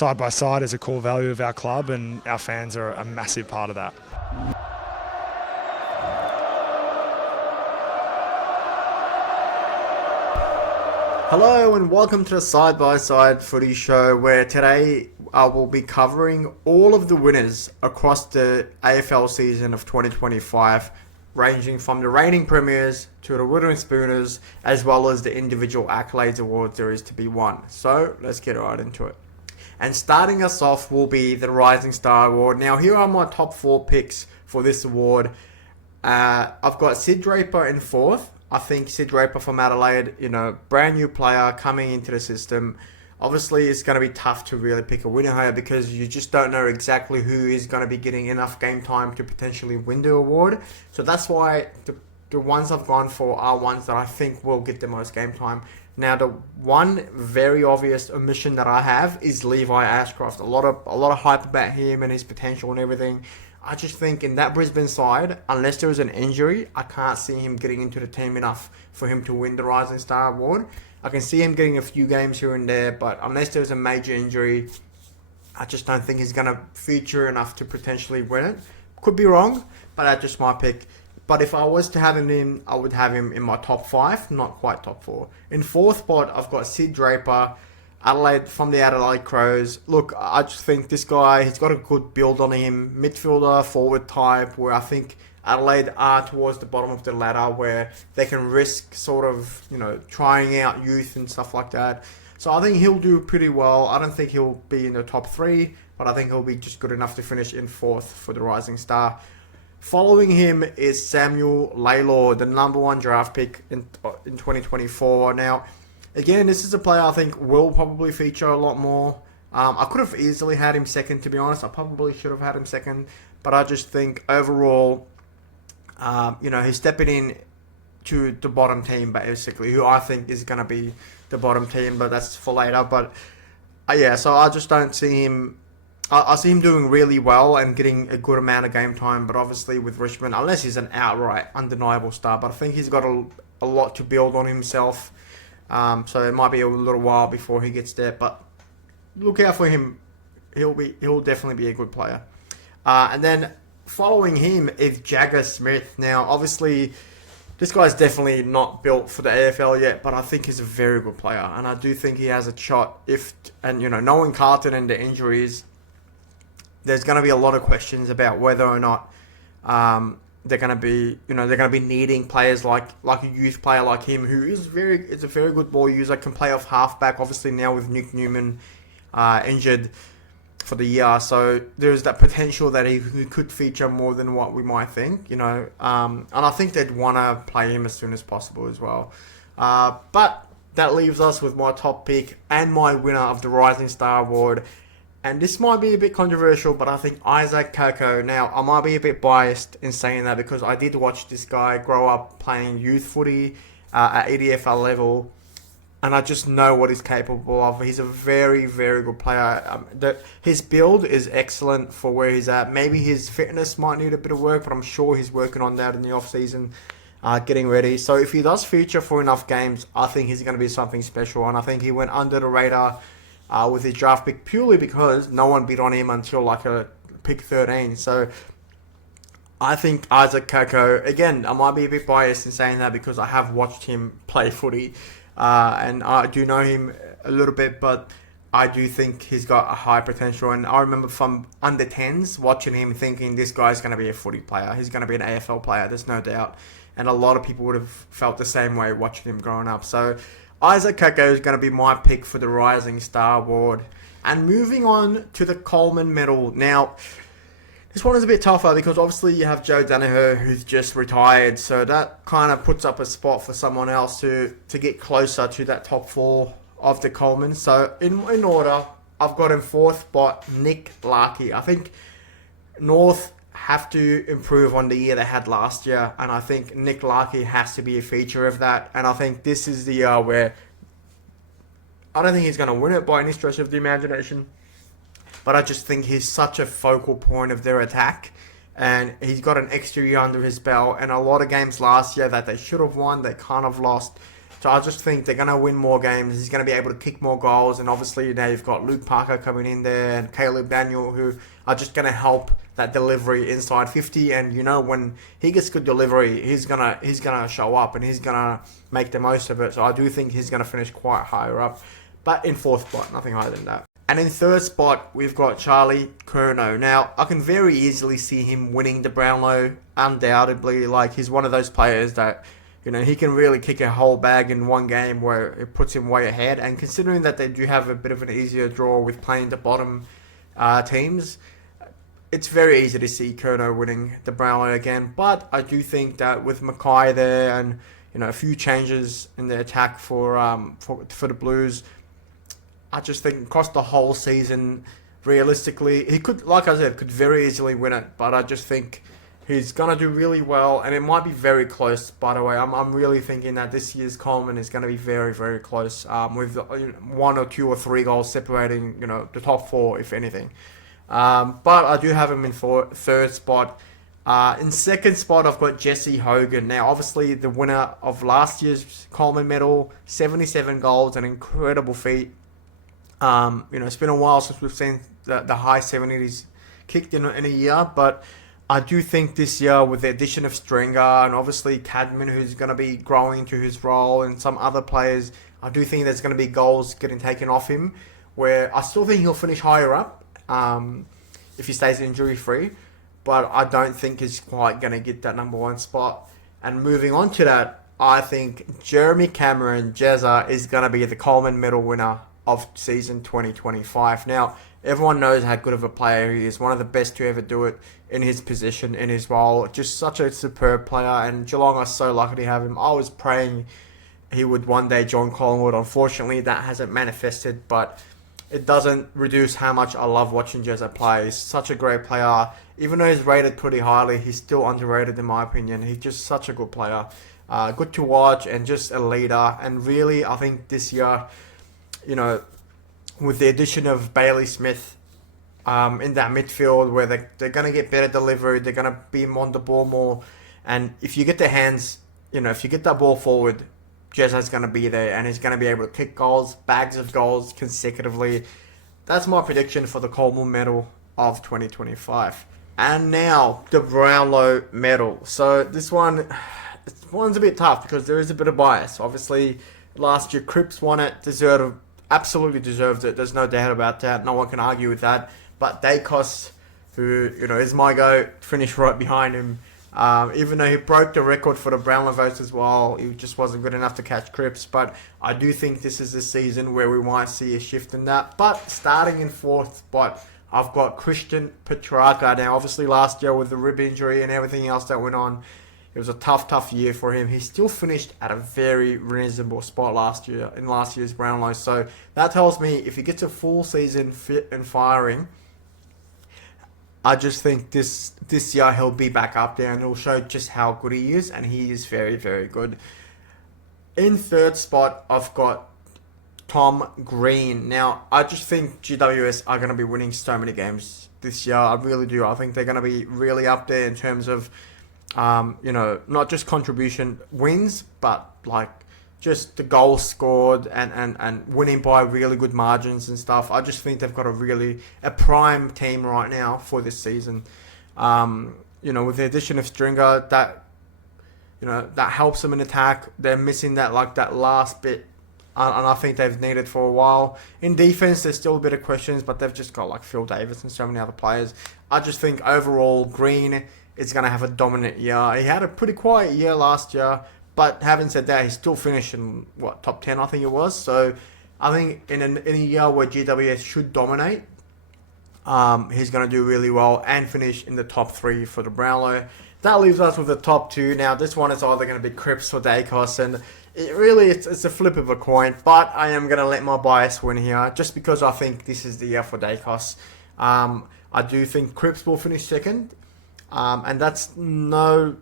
side by side is a core value of our club, and our fans are a massive part of that. Hello and welcome to the Side by Side Footy Show, where today I will be covering all of the winners across the AFL season of 2025, ranging from the reigning premiers to the wooden spooners, as well as the individual accolades awards there is to be won. So let's get right into it. And starting us off will be the Rising Star Award. Now here are my top 4 picks for this award. I've got Sid Draper in 4th. I think Sid Draper from Adelaide, brand new player coming into the system. Obviously, it's going to be tough to really pick a winner here because you just don't know exactly who is going to be getting enough game time to potentially win the award. So that's why the ones I've gone for are ones that I think will get the most game time. Now, the one very obvious omission that I have is Levi Ashcroft. A lot of hype about him and his potential and everything. I just think in that Brisbane side, unless there was an injury, I can't see him getting into the team enough for him to win the Rising Star Award. I can see him getting a few games here and there, but unless there's a major injury, I just don't think he's going to feature enough to potentially win it. Could be wrong, but that's just my pick. But if I was to have him in, I would have him in my top 5, not quite top 4. In 4th spot, I've got Sid Draper, Adelaide, from the Adelaide Crows. Look, I just think this guy, he's got a good build on him. Midfielder, forward type, where I think Adelaide are towards the bottom of the ladder, where they can risk sort of, trying out youth and stuff like that. So I think he'll do pretty well. I don't think he'll be in the top 3, but I think he'll be just good enough to finish in 4th for the Rising Star. Following him is Samuel Laylor, the number 1 draft pick in 2024. Now, again, this is a player I think will probably feature a lot more. I could have easily had him second, to be honest. I probably should have had him second. But I just think overall, he's stepping in to the bottom team, basically, who I think is going to be the bottom team. But that's for later. But, so I just don't see him. I see him doing really well and getting a good amount of game time. But obviously with Richmond, unless he's an outright undeniable star. But I think he's got a lot to build on himself. So it might be a little while before he gets there, but look out for him. He'll definitely be a good player. And then following him is Jagger Smith. Now, obviously, this guy's definitely not built for the AFL yet, but I think he's a very good player, and I do think he has a shot. Knowing Carlton and the injuries, there's going to be a lot of questions about whether or not they're going to be needing players like a youth player like him, who is a very good ball user, can play off halfback. Obviously now with Nick Newman injured for the year, so there's that potential that he could feature more than what we might think. And I think they'd want to play him as soon as possible as well. But that leaves us with my top pick and my winner of the Rising Star Award. And this might be a bit controversial, but I think Isaac Kako. Now, I might be a bit biased in saying that because I did watch this guy grow up playing youth footy at EDFL level, and I just know what he's capable of. He's a very, very good player. His build is excellent for where he's at. Maybe his fitness might need a bit of work, but I'm sure he's working on that in the off-season, getting ready. So if he does feature for enough games, I think he's going to be something special, and I think he went under the radar with his draft pick purely because no one bid on him until a pick 13. So I think Isaac Kako, again, I might be a bit biased in saying that because I have watched him play footy and I do know him a little bit, but I do think he's got a high potential. And I remember from under 10s watching him thinking this guy's going to be a footy player. He's going to be an AFL player, there's no doubt. And a lot of people would have felt the same way watching him growing up. So Isaac Kako is going to be my pick for the Rising Star Award. And moving on to the Coleman Medal. Now, this one is a bit tougher because obviously you have Joe Danaher who's just retired. So that kind of puts up a spot for someone else to get closer to that top 4 of the Coleman. So in order, I've got in 4th spot Nick Larkey. I think North have to improve on the year they had last year, and I think Nick Larkey has to be a feature of that. And I think this is the year where I don't think he's going to win it by any stretch of the imagination, but I just think he's such a focal point of their attack, and he's got an extra year under his belt, and a lot of games last year that they should have won, they kind of lost. So I just think they're going to win more games. He's going to be able to kick more goals. And obviously now you've got Luke Parker coming in there and Caleb Daniel, who are just going to help that delivery inside 50. And, when he gets good delivery, he's gonna show up and he's going to make the most of it. So I do think he's going to finish quite higher up. But in fourth spot, nothing higher than that. And in third spot, we've got Charlie Curnow. Now, I can very easily see him winning the Brownlow, undoubtedly. Like, he's one of those players that, he can really kick a whole bag in one game where it puts him way ahead. And considering that they do have a bit of an easier draw with playing the bottom teams, it's very easy to see Curnow winning the Brownlow again. But I do think that with Mackay there and, a few changes in the attack for the Blues, I just think across the whole season, realistically, he could, like I said, could very easily win it. But I just think he's going to do really well. And it might be very close, by the way. I'm really thinking that this year's Coleman is going to be very, very close, with 1 or 2 or 3 goals separating, the top 4, if anything. But I do have him in third spot. In second spot, I've got Jesse Hogan. Now, obviously, the winner of last year's Coleman Medal, 77 goals, an incredible feat. It's been a while since we've seen the high 70s kicked in a year, but I do think this year with the addition of Stringer and obviously Cadman, who's going to be growing into his role, and some other players, I do think there's going to be goals getting taken off him, where I still think he'll finish higher up if he stays injury free, but I don't think he's quite going to get that number 1 spot. And moving on to that, I think Jeremy Cameron Jezza is going to be the Coleman Medal winner of season 2025. Now, everyone knows how good of a player he is. One of the best to ever do it in his position, in his role. Just such a superb player. And Geelong are so lucky to have him. I was praying he would one day join Collingwood. Unfortunately, that hasn't manifested. But it doesn't reduce how much I love watching Jezza play. He's such a great player. Even though he's rated pretty highly, he's still underrated in my opinion. He's just such a good player. Good to watch and just a leader. And really, I think this year, with the addition of Bailey Smith in that midfield, where they're going to get better delivery, they're going to be on the ball more. And if you get the hands, if you get that ball forward, Jezza's going to be there and he's going to be able to kick goals, bags of goals consecutively. That's my prediction for the Coleman Medal of 2025. And now, the Brownlow Medal. So this one's a bit tough because there is a bit of bias. Obviously, last year Cripps won it, absolutely deserved it. There's no doubt about that. No one can argue with that. But Dacos, who is my goat, finished right behind him. Even though he broke the record for the Brownlow votes as well, he just wasn't good enough to catch Cripps. But I do think this is the season where we might see a shift in that. But starting in fourth spot, I've got Christian Petrarca. Now, obviously last year with the rib injury and everything else that went on, it was a tough year for him. He still finished at a very reasonable spot last year's Brownlow. So that tells me if he gets a full season fit and firing, I just think this year he'll be back up there and it'll show just how good he is, and he is very, very good. In third spot, I've got Tom Green. Now, I just think GWS are going to be winning so many games this year. I really do. I think they're going to be really up there in terms of not just contribution wins, but like just the goals scored and winning by really good margins and stuff. I just think they've got a prime team right now for this season. With the addition of Stringer, that helps them in attack. They're missing that last bit, and I think they've needed for a while. In defense, there's still a bit of questions, but they've just got Phil Davis and so many other players. I just think overall, Green is going to have a dominant year. He had a pretty quiet year last year, but having said that, he still finished in, top 10, I think it was. So I think in a year where GWS should dominate, he's going to do really well and finish in the top 3 for the Brownlow. That leaves us with the top 2. Now, this one is either going to be Cripps or Dacos, and it's a flip of a coin, but I am going to let my bias win here, just because I think this is the year for Dacos. I do think Cripps will finish second. And that's not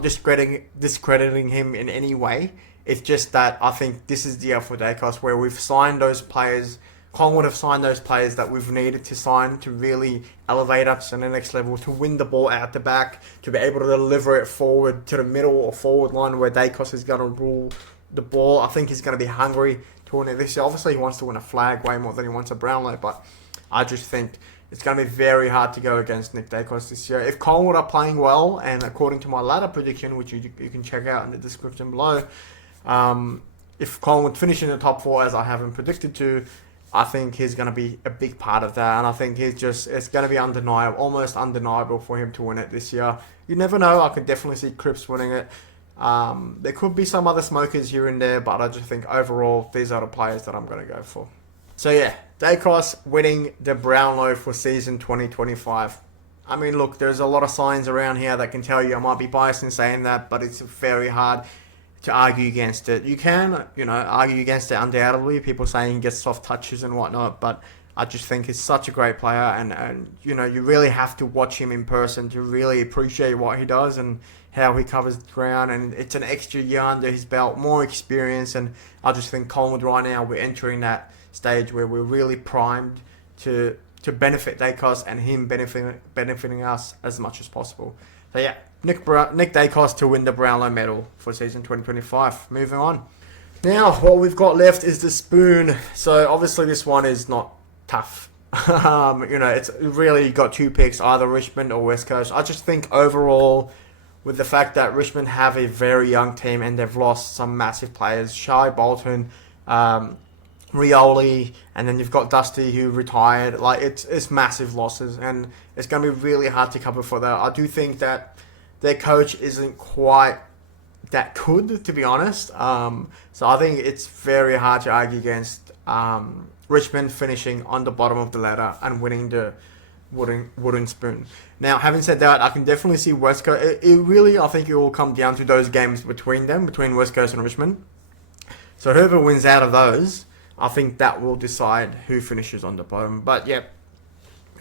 discrediting him in any way. It's just that I think this is the year for Dacos where we've signed those players. Collingwood have signed those players that we've needed to sign to really elevate us to the next level, to win the ball out the back, to be able to deliver it forward to the middle or forward line where Dacos is going to rule the ball. I think he's going to be hungry to win it this year. Obviously, he wants to win a flag way more than he wants a Brownlow, but I just think it's going to be very hard to go against Nick Dacos this year. If Collingwood are playing well, and according to my ladder prediction, which you can check out in the description below, if Collingwood finish in the top 4 as I have him predicted to, I think he's going to be a big part of that, and I think it's going to be undeniable, almost undeniable for him to win it this year. You never know. I could definitely see Cripps winning it. There could be some other smokers here and there, but I just think overall these are the players that I'm going to go for. So yeah, Dacos winning the Brownlow for season 2025. I mean, look, there's a lot of signs around here that can tell you I might be biased in saying that, but it's very hard to argue against it. You can, argue against it undoubtedly. People saying he gets soft touches and whatnot, but I just think he's such a great player, and you really have to watch him in person to really appreciate what he does and how he covers the ground. And it's an extra year under his belt, more experience, and I just think Collingwood right now, we're entering that stage where we're really primed to benefit Dacos and him benefiting us as much as possible. So yeah, Nick Dacos to win the Brownlow Medal for season 2025. Moving on. Now, what we've got left is the spoon. So obviously this one is not tough. It's really got 2 picks, either Richmond or West Coast. I just think overall, with the fact that Richmond have a very young team and they've lost some massive players, Shai Bolton, Rioli, and then you've got Dusty who retired. Like it's massive losses, and it's going to be really hard to cover for that. I do think that their coach isn't quite that good, to be honest. So I think it's very hard to argue against Richmond finishing on the bottom of the ladder and winning the wooden spoon. Now, having said that, I can definitely see West Coast. I think it will come down to those games between West Coast and Richmond. So whoever wins out of those, I think that will decide who finishes on the bottom. But yeah,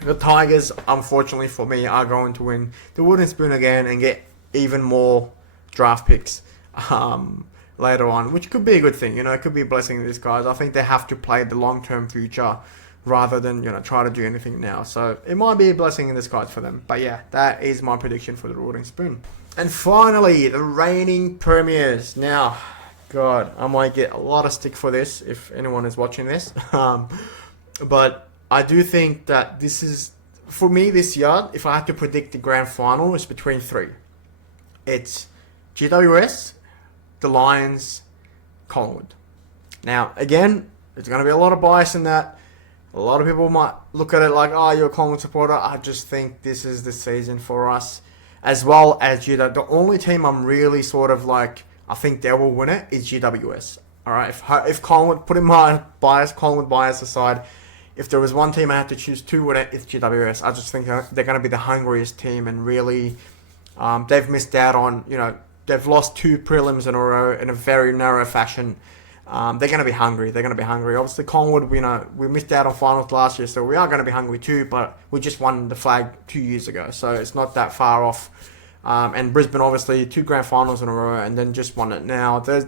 the Tigers, unfortunately for me, are going to win the wooden spoon again and get even more draft picks later on, which could be a good thing. It could be a blessing to these guys. I think they have to play the long-term future rather than try to do anything now. So it might be a blessing in disguise for them. But yeah, that is my prediction for the wooden spoon. And finally, the reigning premiers. Now, God, I might get a lot of stick for this if anyone is watching this. But I do think that this is, for me this year, if I had to predict the grand final, it's between 3. It's GWS, the Lions, Collingwood. Now, again, there's going to be a lot of bias in that. A lot of people might look at it like, oh, you're a Collingwood supporter. I just think this is the season for us. As well as GWS. The only team I'm really sort of like, I think they will win it, is GWS. Alright, if Collingwood, putting my Collingwood bias aside, if there was one team I had to choose to win it, it's GWS. I just think they're going to be the hungriest team, and really, they've missed out on, they've lost 2 prelims in a row in a very narrow fashion. They're going to be hungry. Obviously, Collingwood, we missed out on finals last year, so we are going to be hungry too, but we just won the flag 2 years ago, so it's not that far off. And Brisbane, obviously, 2 grand finals in a row, and then just won it now. They're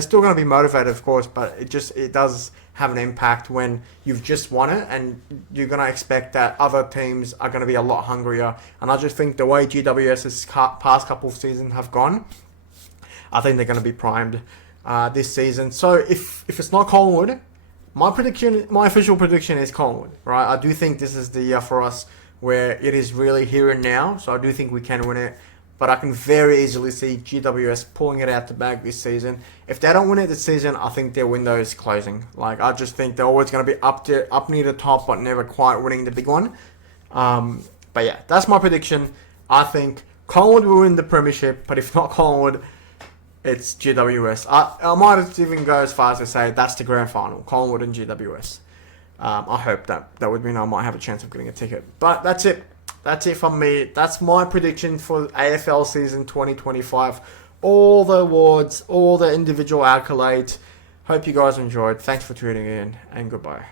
still going to be motivated, of course, but it does have an impact when you've just won it, and you're going to expect that other teams are going to be a lot hungrier. And I just think the way GWS's past couple of seasons have gone, I think they're going to be primed this season. So if it's not Collingwood, my official prediction is Collingwood, right? I do think this is the year for us where it is really here and now, so I do think we can win it. But I can very easily see GWS pulling it out the bag this season. If they don't win it this season, I think their window is closing. Like, I just think they're always going to be up near the top, but never quite winning the big one. But yeah, that's my prediction. I think Collingwood will win the premiership, but if not Collingwood, it's GWS. I might even go as far as to say that's the grand final, Collingwood and GWS. I hope that would mean I might have a chance of getting a ticket. But that's it. That's it from me. That's my prediction for AFL season 2025. All the awards, all the individual accolades. Hope you guys enjoyed. Thanks for tuning in, and goodbye.